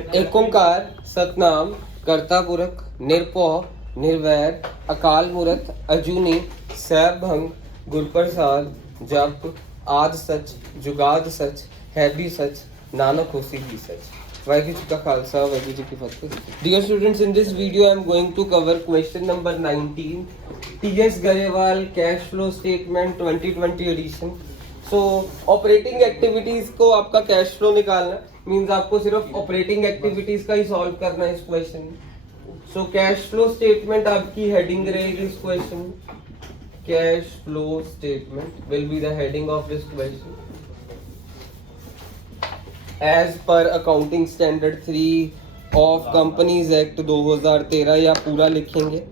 एक ओंकार सतनाम करता पुरख निरपौ निर्वैर अकाल मूरत अजूनी सैभंग गुरप्रसाद जप आद सच जुगाद सच है भी सच नानक होसी भी सच। वाहिगुरू जी का खालसा वाहिगुरू जी की फतेह। Dear students, in this video I am going to cover question number 19 T.S. Garewal cash flow statement 2020 edition। So operating activities को आपका कैश फ्लो निकालना मींस आपको सिर्फ ऑपरेटिंग एक्टिविटीज का ही सॉल्व करना है इस क्वेश्चन में। सो कैश फ्लो स्टेटमेंट आपकी हेडिंग रहेगी इस क्वेश्चन में। Cash flow statement will be the heading of this question as per accounting standard 3 of companies act 2013 या पूरा लिखेंगे।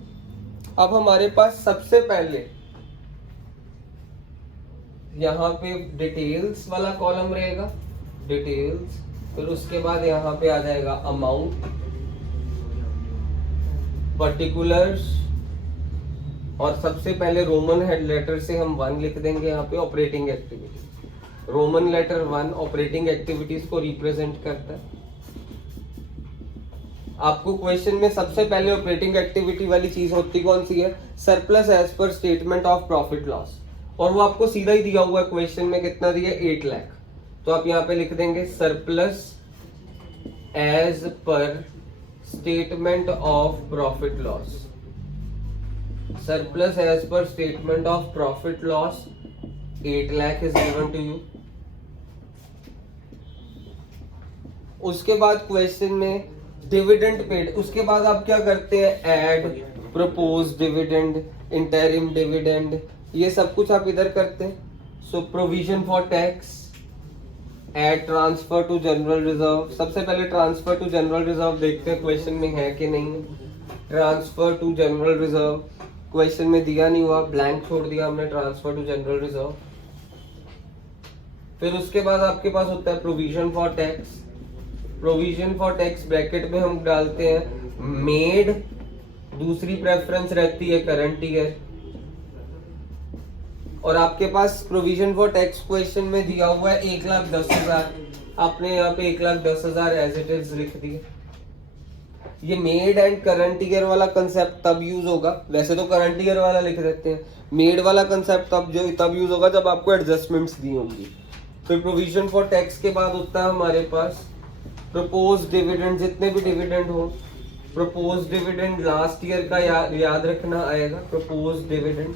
अब हमारे पास सबसे पहले यहाँ पे डिटेल्स वाला कॉलम रहेगा, डिटेल्स, फिर उसके बाद यहाँ पे आ जाएगा अमाउंट, पर्टिकुलर्स, और सबसे पहले रोमन हेड लेटर से हम 1 लिख देंगे यहाँ पे operating activity. Roman letter 1 operating activities को रिप्रेजेंट करता है। आपको क्वेश्चन में सबसे पहले ऑपरेटिंग एक्टिविटी वाली चीज होती कौन सी है? Surplus as per statement of profit loss, और वो आपको सीधा ही दिया हुआ है क्वेश्चन में। कितना दिया? 8 लाख। तो आप यहाँ पे लिख देंगे surplus as per statement of profit loss. Surplus as per statement of profit loss 8 lakh is given to you. उसके बाद क्वेश्चन में डिविडेंड पेड, उसके बाद आप क्या करते हैं? Add propose dividend, interim dividend, ये सब कुछ आप इधर करते हैं। So provision for tax, add transfer to general reserve. सबसे पहले ट्रांसफर टू जनरल रिजर्व देखते हैं क्वेश्चन में है कि नहीं है। Transfer to general reserve question में दिया नहीं हुआ, ब्लैंक छोड़ दिया हमने ट्रांसफर टू जनरल रिजर्व। फिर उसके बाद आपके पास होता है provision for tax. Provision for tax bracket में हम डालते हैं मेड, दूसरी प्रेफरेंस रहती है करंट ईयर। और आपके पास प्रोविजन फॉर टैक्स क्वेश्चन में दिया हुआ है 1,10,000, आपने यहाँ पे 1,10,000 एज इट इज लिख दिया। ये मेड एंड करंट ईयर वाला कंसेप्ट तब यूज होगा, वैसे तो करंट ईयर वाला लिख देते हैं, मेड वाला कंसेप्ट तब यूज होगा जब आपको एडजस्टमेंट्स दी होंगी। फिर प्रोविजन फॉर टैक्स के बाद होता है हमारे पास प्रपोज डिविडेंड, जितने भी डिविडेंड हो। प्रपोज डिविडेंड लास्ट ईयर का याद रखना आएगा। प्रपोज डिविडेंड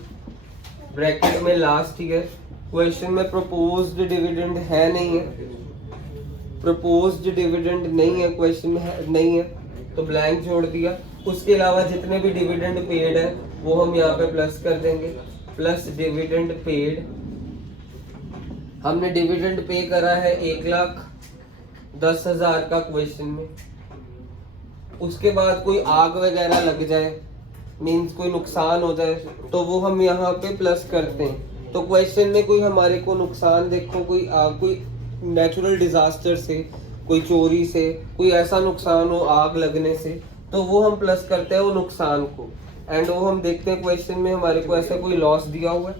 ब्रैकेट में लास्ट ईयर। क्वेश्चन में प्रपोज्ड डिविडेंड है नहीं है, प्रपोज्ड डिविडेंड नहीं है क्वेश्चन में, नहीं है तो ब्लैंक छोड़ दिया। उसके अलावा जितने भी डिविडेंड पेड है वो हम यहाँ पे प्लस कर देंगे, प्लस डिविडेंड पेड। हमने डिविडेंड पे करा है 1,10,000 का क्वेश्चन में। उसके बाद कोई आग वगैरह लग जाए, मीन्स कोई नुकसान हो जाए, तो वो हम यहाँ पे प्लस करते हैं। तो क्वेश्चन में कोई हमारे को नुकसान देखो, कोई नेचुरल डिजास्टर से, कोई चोरी से, कोई ऐसा नुकसान हो आग लगने से, तो वो हम प्लस करते हैं वो नुकसान को। एंड वो हम देखते हैं क्वेश्चन में हमारे को ऐसा कोई लॉस दिया हुआ है,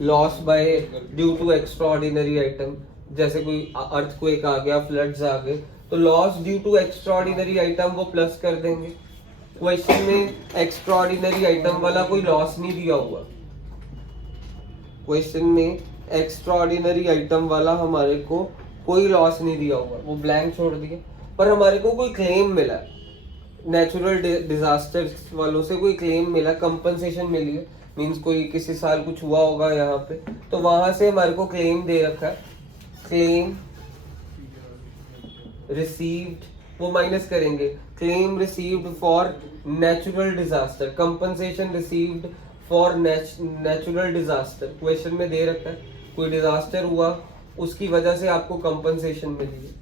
loss by due to extraordinary item, जैसे कोई अर्थक्वेक आ गया, फ्लड्स आ गए, तो loss due to extraordinary item वो प्लस कर देंगे। क्वेश्चन में एक्स्ट्राऑर्डिनरी आइटम वाला कोई लॉस नहीं दिया हुआ, क्वेश्चन में एक्स्ट्राऑर्डिनरी आइटम वाला हमारे को कोई लॉस नहीं दिया हुआ, वो ब्लैंक छोड़ दिया। पर हमारे को कोई क्लेम मिला, नेचुरल डिजास्टर वालों से कोई क्लेम मिला, कंपनसेशन मिली है, मींस कोई किसी साल कुछ हुआ होगा यहाँ पे, तो वहां से हमारे को क्लेम दे रखा है। क्लेम रिसीव्ड वो माइनस करेंगे, claim received for natural disaster, compensation received for natural disaster. Question में दे रखा है कोई डिजास्टर हुआ उसकी वजह से आपको कंपनसेशन मिली है,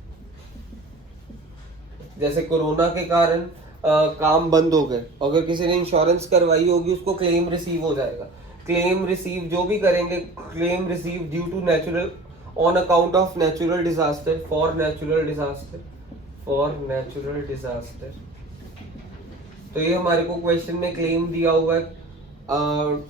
जैसे कोरोना के कारण काम बंद हो गए, अगर किसी ने इंश्योरेंस करवाई होगी उसको क्लेम रिसीव हो जाएगा। क्लेम रिसीव जो भी करेंगे, claim receive due to natural on account of natural disaster, for natural disaster, for natural disaster. तो ये हमारे को क्वेश्चन में क्लेम दिया हुआ है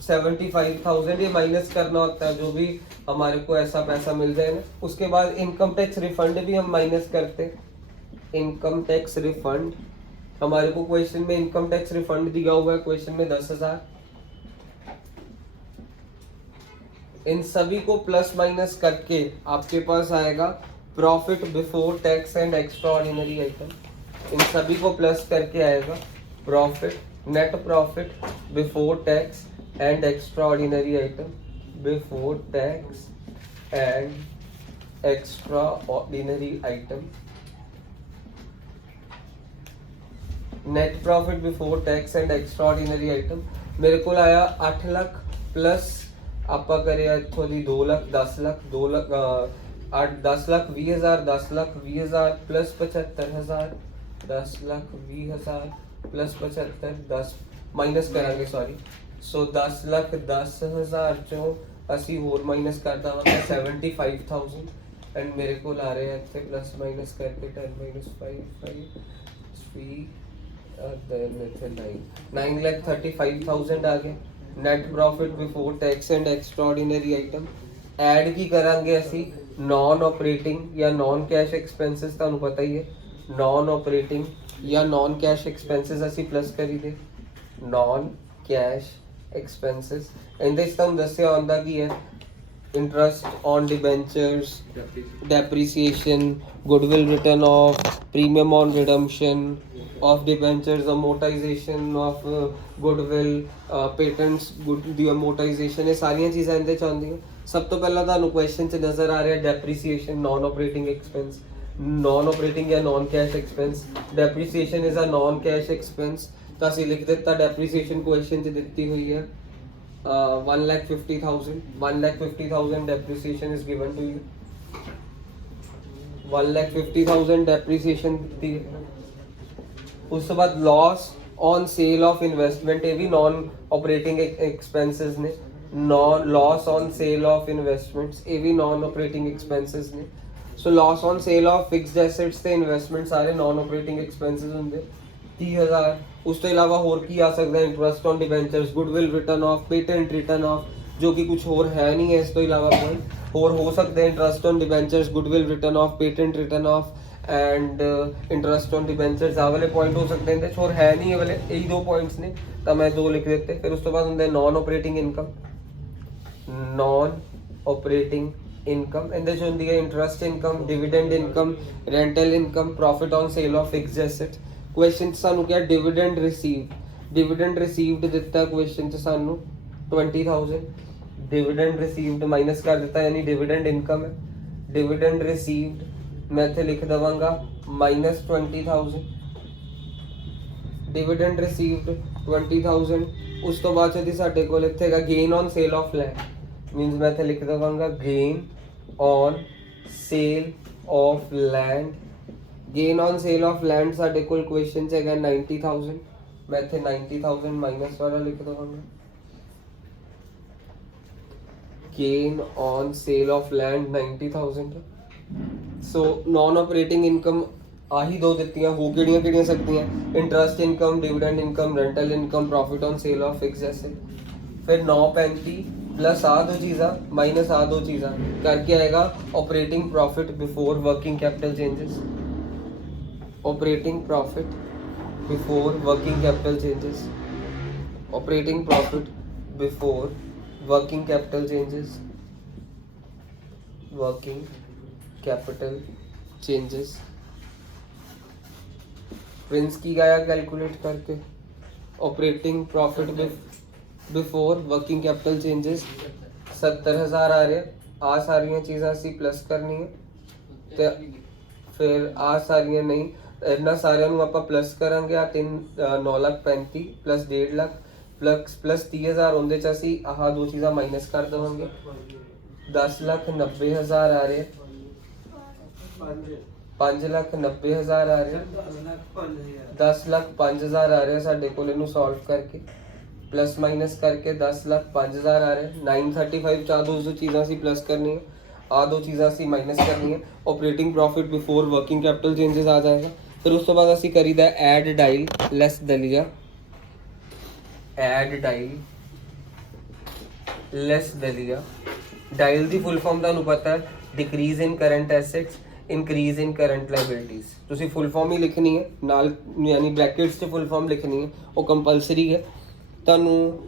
75,000, ये माइनस करना होता है जो भी हमारे को ऐसा पैसा मिल जाए ना। उसके बाद इनकम टैक्स रिफंड भी हम माइनस करते हैं, इनकम टैक्स रिफंड, हमारे को क्वेश्चन में इनकम टैक्स रिफंड दिया हुआ है, क्वेश्चन में 10,000। इन सभी को प्लस माइनस करके आपके पास आएगा profit before tax and extraordinary item. इन सभी को प्लस करके आएगा profit, net profit before tax and extraordinary item, before tax and extraordinary item. Net profit before tax and extraordinary item मेरे को आया 8 lakh plus आपा करे इत्थों दी 2 lakh 10 lakh 2 lakh 8 10 lakh 20,000 10 lakh 20,000 plus 75,000 10 lakh 20,000 plus 75 10 minus करांगे सॉरी। सो 10 लाख 10,000 चो असी होर माइनस कर देवांगे 75,000 एंड मेरे को आ रहे हैं इत्थे प्लस माइनस करके 10 माइनस 5 5 3 then इत्थे 9 लाख 35,000 आ गए। Net profit before tax and extraordinary item add की करांगे असी नॉन ऑपरेटिंग या नॉन कैश एक्सपेंसेस, ਤੁਹਾਨੂੰ पता ही है नॉन ऑपरेटिंग या नॉन कैश एक्सपेंसेस असी प्लस करी दे नॉन कैश एक्सपेंसेस। ਇਹਦੇ ਵਿੱਚ ਤੁਹਾਨੂੰ ਦੱਸਿਆ ਹੁੰਦਾ ਕੀ ਹੈ interest on debentures, depreciation, goodwill written of, premium on redemption of debentures, amortisation of goodwill, patents good the amortisation, ये सारिया चीज़ां इहदे च आउंदियां। सब तो पहला तुहानूं क्वेश्चन च नज़र आ रहा है depreciation non operating expense, non operating या non cash expense. Depreciation is a non cash expense, तो असीं लिख दिता डेप्रीसीएशन क्वेश्चन च दित्ती हुई है 1,50,000 1,50,000 depreciation is given to you, 1,50,000 depreciation दी है। उस बाद loss on sale of investment, ये भी नॉन ऑपरेटिंग एक्सपेंसेस ने। Non loss on sale of investments, ये भी नॉन ऑपरेटिंग एक्सपेंसेस ने। So loss on sale of fixed assets ते इन्वेस्टमेंट सारे नॉन ऑपरेटिंग एक्सपेंसेस होंगे 30,000। उस तो इलावा होर की आ सकता है interest on debentures, goodwill written off, patent written of, जो कि कुछ और है नहीं है। इस तो इलावा कोई और हो सकते हैं interest on debentures, goodwill written off, patent written off and interest on debentures. आ वाले पॉइंट हो सकते हैं और है नहीं है वाले, यही 2 पॉइंट्स ने, तो मैं 2 लिख देते। फिर उस तो बाद होंगे non operating income, non operating income ਇਹਦੇ ਚ ਹੁੰਦੀ ਹੈ interest income, dividend income, rental income, profit on sale of fixed asset. Question सानू क्या डिविडेंड रिसीव्ड दिता क्वेश्चन च सानू 20,000 डिविडेंड रिसीव्ड माइनस कर दिता यानी डिविडेंड इनकम है। डिविडेंड रिसीव्ड मैं इत्थे लिख दवांगा माइनस 20,000 डिविडेंड रिसीव्ड 20,000। उस तो बाद च साडे कोल इत्थे हैगा gain on sale of land, minus मैं इत्थे लिख दवांगा gain on sale of land. Gain on sale of land साडे कोल क्वेश्चन च हैगा 90,000, मैं इत्थे 90,000 माइनस वाला लिख दवांगा। Gain on sale of land 90,000। So non operating income आही 2 दित्तियां, हो किहड़ियां सकदियां interest income, dividend income, rental income, profit on sale of fixed asset. फिर 935 प्लस आ 2 चीज़ां माइनस आ 2 चीज़ां करके आएगा operating profit before working capital changes, operating profit before working capital changes, operating profit before working capital changes, working capital changes. Prince की गया calculate करके operating profit before working capital changes 70,000 आ रहे। आ सारियां चीज़ां असी प्लस करनी है तो फिर आ सारियां नहीं, इन्ना सारियां नूं आपां प्लस करांगे। आ 9,35,000 प्लस 1.5 लाख प्लस 30,000 उहदे च असी आह 2 चीज़ां माइनस कर देवांगे। 10,90,000 आ रहे, 5,90,000 आ रहे, 10,05,000 आ रहे साडे कोल। इहनूं सॉल्व करके प्लस माइनस करके 10,05,000 आ रहे। 935 चा 2 चीज़ां असी प्लस करनी है, आ 2 चीज़ां असी माइनस करनी है। Operating profit before working capital changes आ जाएगा। फिर उस तो बाद असी करीदा ऐड डाइल लेस दलिया, ऐड डाइल लेस दलिया। डाइल दी फुल फॉर्म तुहानूं पता है decrease in current assets, increase in current liabilities ਤੁਸੀਂ ਫੁੱਲ ਫਾਰਮ ਹੀ ਲਿਖਣੀ ਹੈ ਨਾਲ, ਯਾਨੀ ਬ੍ਰੈਕਟਸ 'ਚ ਫੁੱਲ ਫਾਰਮ ਲਿਖਣੀ ਹੈ, ਉਹ ਕੰਪਲਸਰੀ ਹੈ। ਤੁਹਾਨੂੰ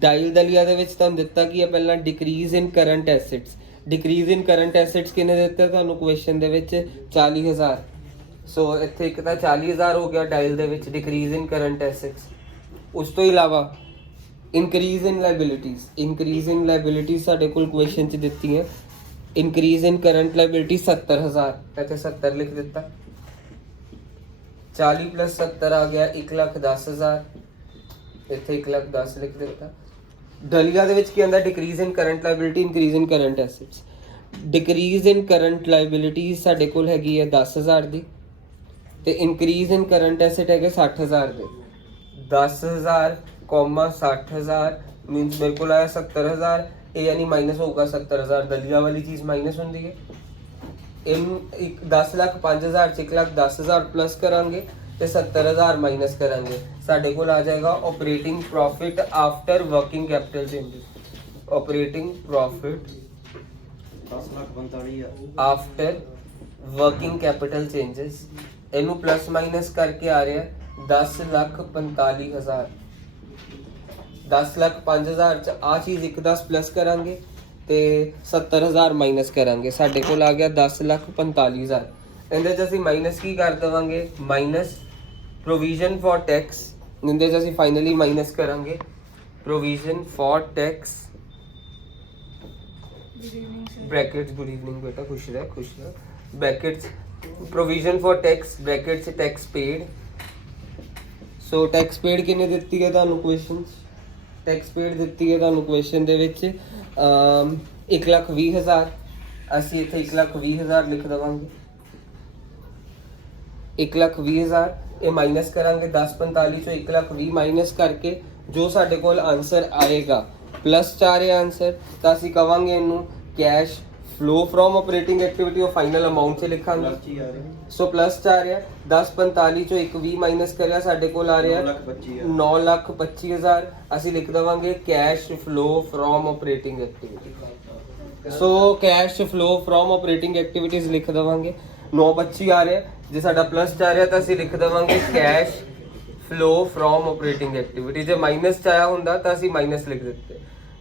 ਡਾਇਲ ਦਲੀਆ ਦੇ ਵਿੱਚ ਤੁਹਾਨੂੰ ਦਿੱਤਾ ਕੀ ਹੈ ਪਹਿਲਾਂ, ਡਿਕਰੀਜ਼ ਇਨ ਕਰੰਟ ਐਸੈਟਸ। ਡਿਕਰੀਜ਼ ਇਨ ਕਰੰਟ ਐਸੈਟਸ ਕਿੰਨੇ ਦਿੱਤੇ ਤੁਹਾਨੂੰ ਕੁਐਸਚਨ ਦੇ ਵਿੱਚ, 40,000। ਸੋ ਇੱਥੇ ਇੱਕ ਤਾਂ 40,000 ਹੋ ਗਿਆ ਡਾਇਲ ਦੇ ਵਿੱਚ, ਡਿਕਰੀਜ਼ ਇਨ ਕਰੰਟ ਐਸੈਟਸ। ਉਸ ਤੋਂ ਇਲਾਵਾ ਇਨਕਰੀਜ਼ ਇਨ ਲਾਇਬਿਲਿਟੀਜ਼, ਇਨਕਰੀਜ਼ ਇਨ ਲਾਇਬਿਲਿਟੀਜ਼ ਸਾਡੇ ਕੋਲ ਕੁਐਸਚਨ 'ਚ ਦਿੱਤੀ ਹੈ। ਇਨਕਰੀਜ਼ ਇਨ ਕਰੰਟ ਲਾਇਬਿਲਿਟੀ 70,000, ਇੱਥੇ 70 ਲਿਖ ਦਿੱਤਾ। 40 + 70 ਆ ਗਿਆ 1,10,000, ਇੱਥੇ 1,10,000 ਲਿਖ ਦਿੱਤਾ। ਦਲੀਆ ਦੇ ਵਿੱਚ ਕੀ ਆਉਂਦਾ, decrease in current liability, increase in current assets. Decrease in current liability ਸਾਡੇ ਕੋਲ ਹੈਗੀ ਹੈ 10,000 ਦੀ, ਤੇ ਇਨਕਰੀਜ਼ ਇਨ ਕਰੰਟ ਐਸੈਟ ਹੈਗੇ 60,000 ਦੇ। 10,000, 60,000 ਮੀਨਸ ਮੇਰੇ ਕੋਲ ਆਇਆ 70,000, ਇਹ ਯਾਨੀ ਮਾਈਨਸ ਹੋਊਗਾ 70,000। ਦਲੀਆ ਵਾਲੀ ਚੀਜ਼ ਮਾਈਨਸ ਹੁੰਦੀ ਹੈ। ਇਹਨੂੰ 10,05,000 ਚ 1,10,000 ਪਲੱਸ ਕਰਾਂਗੇ ਤੇ 70,000 ਮਾਈਨਸ ਕਰਾਂਗੇ, ਸਾਡੇ ਕੋਲ ਆ ਜਾਏਗਾ operating profit after working capital changes. Operating profit 10,45,000 after working capital changes, ਇਹਨੂੰ ਪਲੱਸ ਮਾਈਨਸ ਕਰਕੇ ਆ ਰਿਹਾ 10,45,000। 10,05,000 ਚ ਆ ਚੀਜ਼ 1,10 ਪਲੱਸ ਕਰਾਂਗੇ ਤੇ 70,000 ਮਾਈਨਸ ਕਰਾਂਗੇ, ਸਾਡੇ ਕੋਲ ਆ ਗਿਆ 10,45,000। ਇਹਦੇ ਚ ਅਸੀਂ ਮਾਈਨਸ ਕੀ ਕਰ ਦੇਵਾਂਗੇ, ਮਾਈਨਸ ਪ੍ਰੋਵੀਜ਼ਨ ਫॉर ਟੈਕਸ। ਇਹਦੇ ਚ ਅਸੀਂ ਫਾਈਨਲੀ ਮਾਈਨਸ ਕਰਾਂਗੇ provision for tax brackets, good evening बेटा, खुश रह खुश रह, brackets provision for tax, brackets tax paid. So tax paid किन्ने ਦਿੱਤੀ ਹੈ ਤੁਹਾਨੂੰ ਕੁਐਸਚਨ, ਟੈਕਸ ਪੇਡ ਦਿੱਤੀ ਹੈ ਤੁਹਾਨੂੰ ਕੁਐਸਚਨ ਦੇ ਵਿੱਚ 1,20,000। ਅਸੀਂ ਇੱਥੇ 1,20,000 ਲਿਖ ਦੇਵਾਂਗੇ। 1,20,000 ਇਹ ਮਾਈਨਸ ਕਰਾਂਗੇ 10,45 ਚੋਂ 1,20,000 ਮਾਈਨਸ ਕਰਕੇ ਜੋ ਸਾਡੇ ਕੋਲ ਆਨਸਰ ਆਏਗਾ प्लस 4 है आंसर, तो ਅਸੀਂ ਕਵਾਂਗੇ ਇਹਨੂੰ cash flow from operating activity और फाइनल अमाउंट से लिखांगे। सो प्लस 4 है 10,45 ਚੋਂ 1,20 ਮਾਈਨਸ ਕਰਿਆ, ਸਾਡੇ ਕੋਲ ਆ ਰਿਹਾ 9,25,000। ਅਸੀਂ ਲਿਖ ਦਵਾਂਗੇ cash flow from operating activity. So cash flow from operating activities लिख दवांगे। 9,25 आ ਰਿਹਾ, ਜੇ ਸਾਡਾ ਪਲਸ 4 ਹੈ ਤਾਂ ਅਸੀਂ ਲਿਖ ਦਵਾਂਗੇ cash flow from operating activity. J minus च आया होंदा तो असी माइनस लिख देते,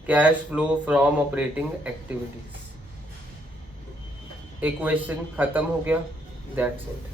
cash flow from operating activities. एक क्वेश्चन खत्म हो गया, दैट्स इट।